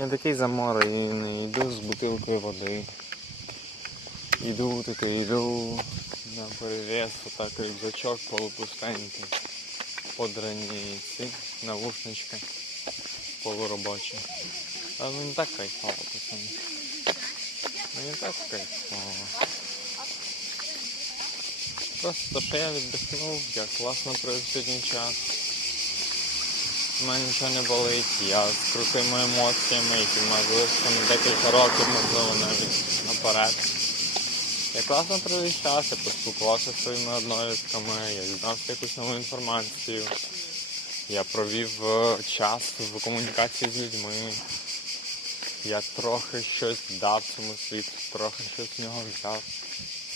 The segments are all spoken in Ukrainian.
Я такий заморений, йду з бутилкою води. Іду такий, йду на перевес, отак рюкзачок полупустенький. Подрані ці навушнички полуробочі. А мені так кайфово пацани. Мені так кайфово. Просто що я віддихнув, я класно провів сьогодні час. У мене нічого не болить, я з крутими емоціями, які мали там декілька років, можливо, навіть наперед. Я класно провів час, я поспілкувався зі своїми однолітками, я дізнався якусь нову інформацію. Я провів е, час в комунікації з людьми. Я трохи щось дав цьому світу, трохи щось з нього взяв.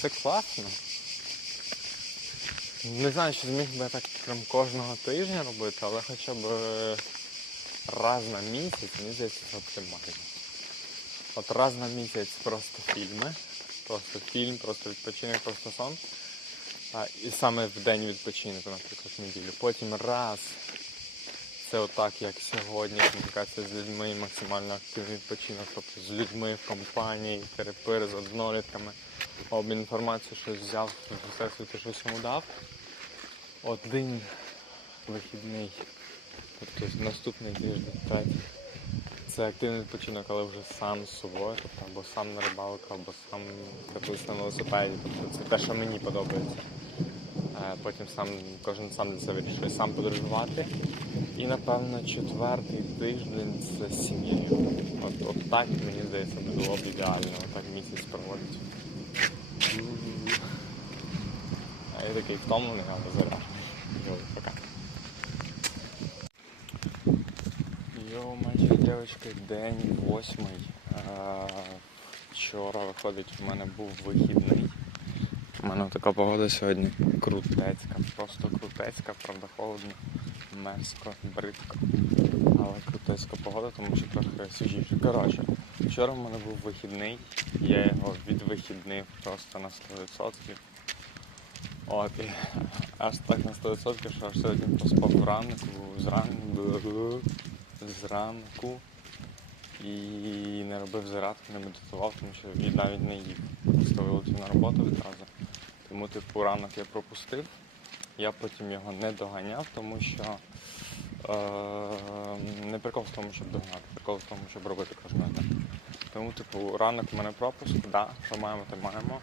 Це класно. Не знаю, чи зміг би так прям кожного тижня робити, але хоча б е, раз на місяць, мені здається, оптимально. От раз на місяць просто фільми, просто фільм, просто відпочинок, просто сон. А, і саме в день відпочинку, наприклад, в неділю. Потім раз це отак, як сьогодні, комунікація з людьми, максимально активний відпочинок, тобто з людьми в компанії, перепир з однолітками, обмін інформацією, щось взяв, всесвіту щось йому дав. Один вихідний, тобто наступний тиждень, третій. Це активний відпочинок, але вже сам з собою, тобто або сам на рибалку, або сам катаюсь на велосипеді. Тобто це те, що мені подобається. Е, Потім сам кожен сам для себе вирішує сам подорожувати. І напевно четвертий тиждень з сім'єю. От, от так мені здається було б ідеально, отак місяць проводити. А я такий втомлений, але заряджений. Дівчатки, день восьмий. Вчора виходить, в мене був вихідний. У мене така погода сьогодні крутецька, просто крутецька, правда холодно, мерзко, бридко. Але крутецька погода, тому що трохи свіжіше. Коротше, вчора в мене був вихідний, я його відвихіднив просто на 100%. От, і аж так на 100%, що аж сьогодні поспав вранку, зранку, зранку і не робив зарядку, не медитував, тому що і навіть не їв. Просто вилетів на роботу відразу. Тому, типу, ранок я пропустив. Я потім його не доганяв, тому що е, не прикол в тому, щоб догнати, прикол в тому, щоб робити кожного. Тому, типу, ранок у мене пропуск, да, що маємо, то маємо.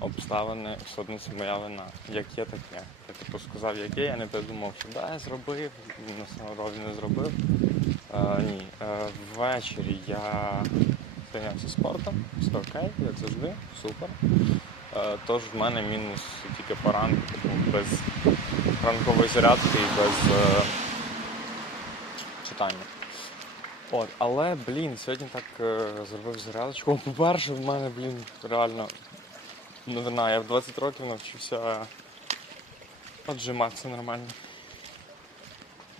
Обставини все одно це моя вина. Як є, так є. Я типу сказав, як є, я не придумав, що да, я зробив, насправді не зробив. Ні, ввечері я зайнявся спортом, все окей, як завжди, супер. Тож в мене мінус тільки по ранку, типу, без ранкової зарядки і без е, читання. От, але, блін, сьогодні так е, зробив зарядочку. По-перше, в мене, блін, реально новина. Я в 20 років навчився отжиматися нормально.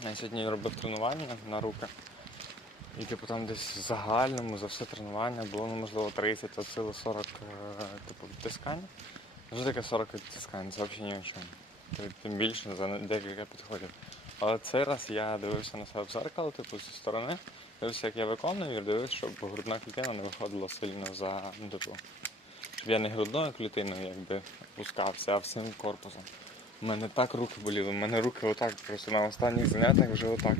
Я сьогодні робив тренування на руки. І типу там десь в загальному за все тренування було ну, можливо 30 от сили 40 е, типу, відтискань. Вже таке 40 відтискань, це взагалі ні о чому. Тим- більше за декілька підходів. Але цей раз я дивився на себе в зеркало, типу, зі сторони, дивився, як я виконую, і дивився, щоб грудна клітина не виходила сильно за, ну, типу, щоб я не грудною клітиною якби опускався, а всім корпусом. У мене так руки боліли, у мене руки отак просто на останніх заняттях вже отак.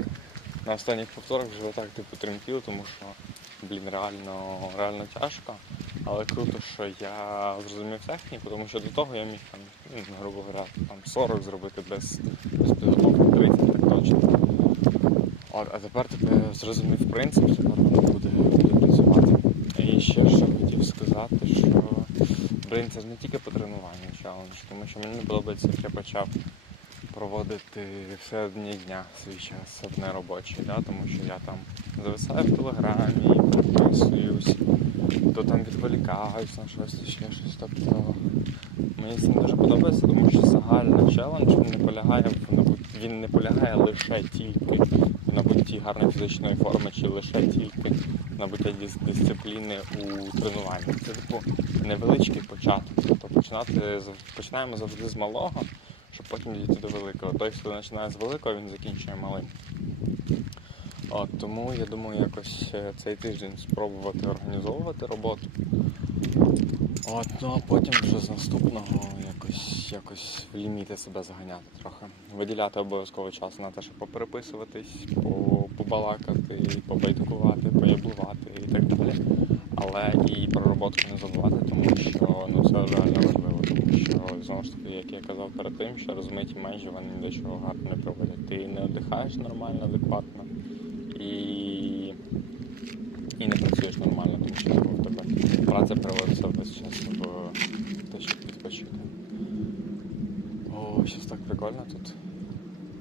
На останніх повторах вже отак типу тремтіло, тому що, блін, реально, реально тяжко. Але круто, що я зрозумів техніку, тому що до того я міг там, ну, грубо говоря, там 40 зробити без, без підготовки 30 так точно. От, а тепер типу, зрозумів принцип, тепер буде, буде працювати. І ще що хотів сказати, що блін, це ж не тільки по тренуванню челендж, тому що мені не подобається, як я почав проводити все дні дня свій час в неробочий, да? тому що я там зависаю в телеграмі, підписуюсь, то там відволікаюсь на щось, ще щось. Тобто мені це не дуже подобається, тому що загальний челендж він не полягає він не полягає лише тільки набутті гарної фізичної форми чи лише тільки дис- дисципліни у тренуванні. Це типу невеличкий початок. Тобто починати починаємо завжди з малого, щоб потім дійти до великого. Той, хто починає з великого, він закінчує малим. От, тому я думаю, якось е, цей тиждень спробувати організовувати роботу. От, ну а потім вже з наступного якось, якось в ліміти себе заганяти трохи. Виділяти обов'язково час на те, щоб попереписуватись, побалакати, побайдукувати, пояблувати і так далі. Але і про роботу не забувати, тому що ну, це реально важливо, тому що знову ж таки, як я казав перед тим, що розмиті межі вони до чого гарно не приводять. Ти не віддихаєш нормально, адекватно і, і не працюєш нормально, тому що в тебе праця переводиться весь час в те, щоб відпочити. О, щось так прикольно тут.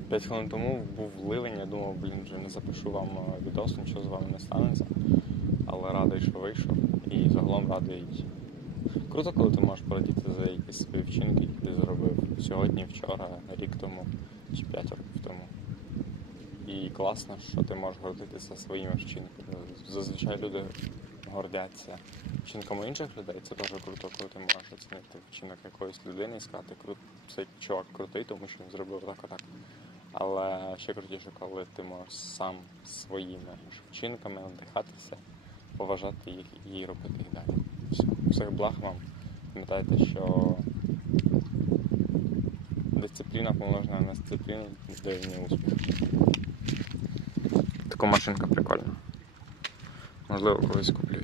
П'ять хвилин тому був ливень, я думав, блін, вже не запишу вам відос, нічого з вами не станеться. Але радий, що вийшов. І загалом радий. Круто, коли ти можеш порадіти за якісь свої вчинки, які ти зробив сьогодні, вчора, рік тому чи п'ять років тому. І класно, що ти можеш гордитися своїми вчинками. Зазвичай люди гордяться вчинками інших людей. Це теж круто, коли ти можеш оцінити вчинок якоїсь людини і сказати, крут, цей чувак крутий, тому що він зробив так отак. Але ще крутіше, коли ти можеш сам своїми вчинками надихатися, поважати їх і робити їх далі. Всіх благ вам. Пам'ятайте, що дисципліна помножена на дисципліну дорівнює успіх. Така машинка прикольна. Можливо, колись куплю.